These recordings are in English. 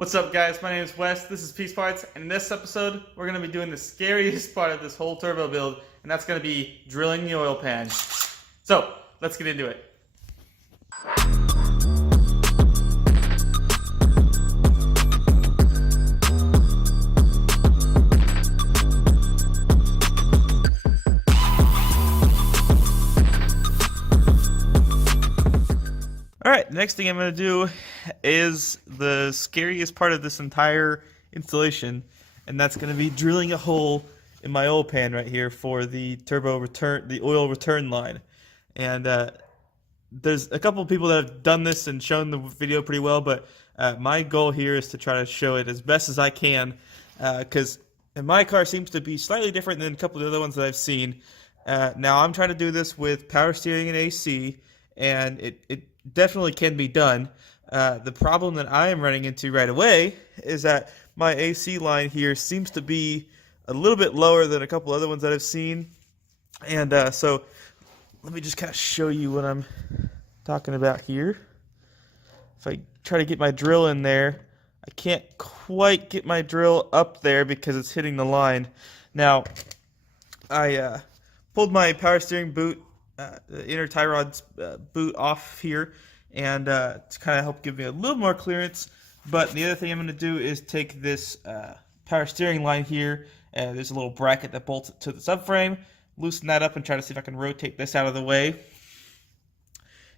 What's up, guys? My name is Wes. This is Peace Parts, and in this episode, we're going to be doing the scariest part of this whole turbo build, and that's going to be drilling the oil pan. So, let's get into it. Alright, the next thing I'm going to do is the scariest part of this entire installation, and that's going to be drilling a hole in my oil pan right here for the oil return line. And there's a couple of people that have done this and shown the video pretty well, but my goal here is to try to show it as best as I can, because my car seems to be slightly different than a couple of the other ones that I've seen. Now I'm trying to do this with power steering and AC, and it definitely can be done. The problem that I am running into right away is that my AC line here seems to be a little bit lower than a couple other ones that I've seen. And so let me just kind of show you what I'm talking about here. If I try to get my drill in there, I can't quite get my drill up there because it's hitting the line. Now, I pulled my power steering boot, the inner tie rod's boot off here, and to kind of help give me a little more clearance. But the other thing I'm going to do is take this power steering line here, and there's a little bracket that bolts it to the subframe, loosen that up and try to see if I can rotate this out of the way.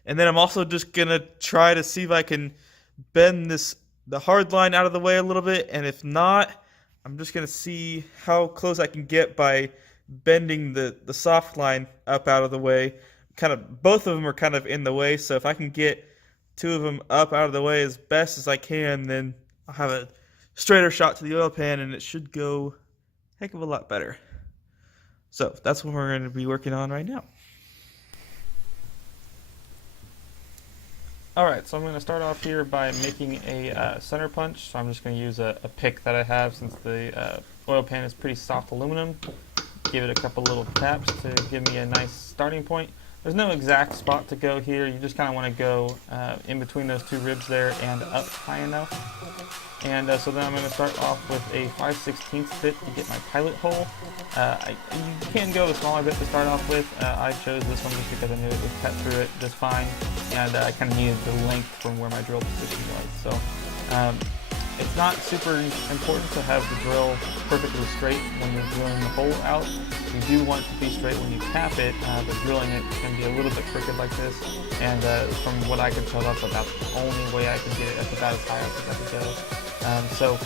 And then I'm also just going to try to see if I can bend the hard line out of the way a little bit, and if not, I'm just going to see how close I can get by bending the soft line up out of the way. Both of them are kind of in the way, so if I can get two of them up out of the way as best as I can, then I'll have a straighter shot to the oil pan and it should go a heck of a lot better. So that's what we're going to be working on right now. Alright, so I'm going to start off here by making a center punch. So I'm just going to use a pick that I have, since the oil pan is pretty soft aluminum. Give it a couple little taps to give me a nice starting point. There's no exact spot to go here. You just kind of want to go in between those two ribs there and up high enough. And so then I'm going to start off with a 5/16 bit to get my pilot hole. You can go a smaller bit to start off with. I chose this one just because I knew it would cut through it just fine, and I kind of needed the length from where my drill position was. So it's not super important to have the drill perfectly straight when you're drilling the hole out. You do want it to be straight when you tap it, but drilling it can be a little bit crooked like this. And from what I can tell, that's about the only way I can get it. That's about as high as I can go. So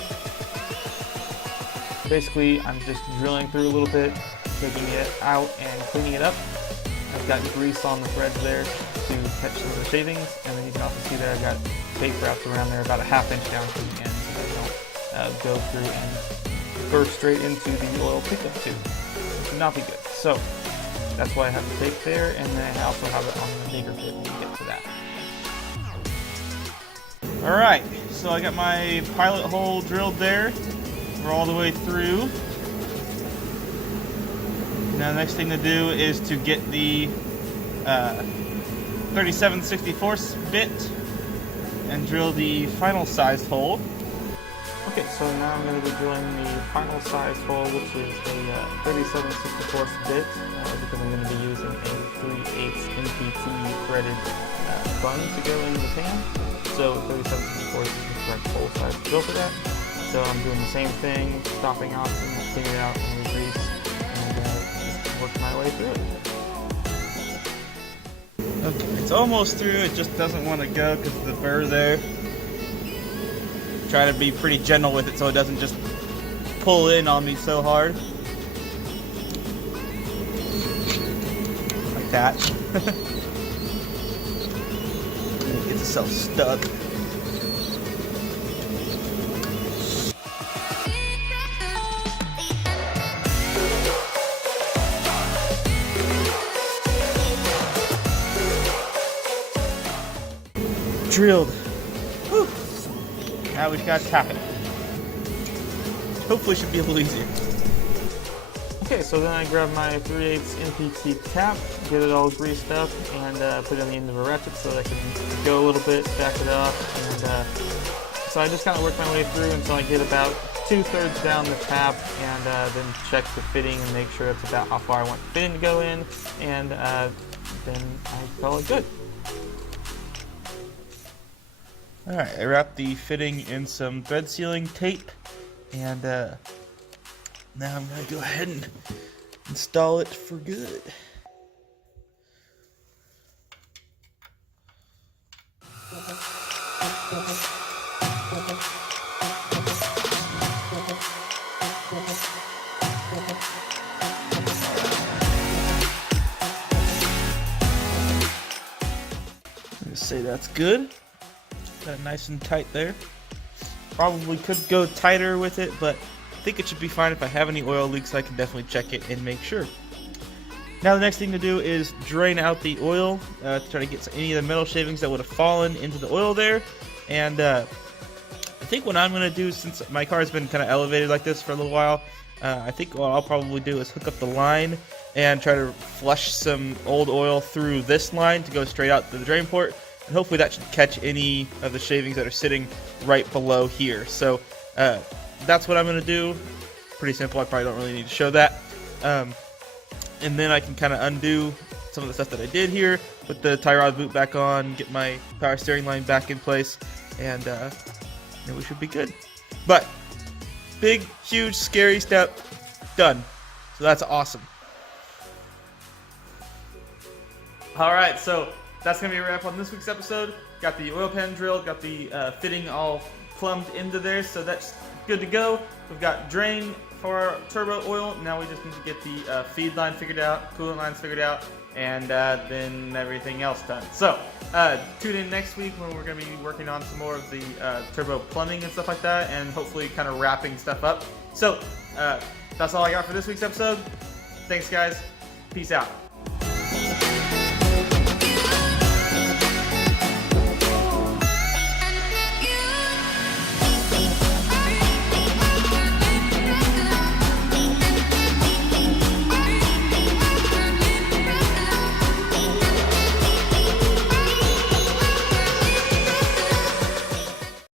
basically, I'm just drilling through a little bit, taking it out and cleaning it up. I've got grease on the threads there to catch some of the shavings, and then you can also see that I've got tape wrapped around there about a ½ inch down to the end, so that I don't go through and burst straight into the oil pickup tube. It should not be good. So that's why I have the tape there, and then I also have it on the bigger bit when we get to that. Alright, so I got my pilot hole drilled there. We're all the way through. Now the next thing to do is to get the 37/64 bit and drill the final sized hole. Okay, so now I'm going to be drilling the final sized hole, which is a 37/64 bit, because I'm going to be using a 3/8 NPT threaded bung to go in the pan. So 37/64 is the correct hole size to go for that. So I'm doing the same thing, stopping off and cleaning it out and re-grease, and just work my way through it. Okay, it's almost through. It just doesn't want to go because of the burr there. Try to be pretty gentle with it so it doesn't just pull in on me so hard. Like that. Get itself stuck. Drilled. Whew. Now we just gotta tap it. Hopefully it should be a little easier. Okay, so then I grab my 3/8 NPT tap, get it all greased up, and put it on the end of a ratchet so that I can go a little bit, back it up, and So I just kind of work my way through until I get about 2/3 down the tap, and then check the fitting and make sure it's about how far I want the fitting to go in, and then I call it good. Alright, I wrapped the fitting in some thread sealing tape, and now I'm going to go ahead and install it for good. Say that's good. Got it nice and tight there. Probably could go tighter with it, but I think it should be fine. If I have any oil leaks, I can definitely check it and make sure. Now the next thing to do is drain out the oil to try to get any of the metal shavings that would have fallen into the oil there. And I think what I'm going to do, since my car has been kind of elevated like this for a little while, I think what I'll probably do is hook up the line and try to flush some old oil through this line to go straight out to the drain port. And hopefully that should catch any of the shavings that are sitting right below here. So that's what I'm going to do. Pretty simple. I probably don't really need to show that. And then I can kind of undo some of the stuff that I did here, put the tie rod boot back on, get my power steering line back in place, and then we should be good. But big, huge, scary step done. So that's awesome. All right, so that's going to be a wrap on this week's episode. Got the oil pan drilled, got the fitting all plumbed into there, so that's good to go. We've got drain for our turbo oil. Now we just need to get the feed line figured out, coolant lines figured out, and then everything else done. So tune in next week when we're going to be working on some more of the turbo plumbing and stuff like that, and hopefully kind of wrapping stuff up. So that's all I got for this week's episode. Thanks, guys. Peace out.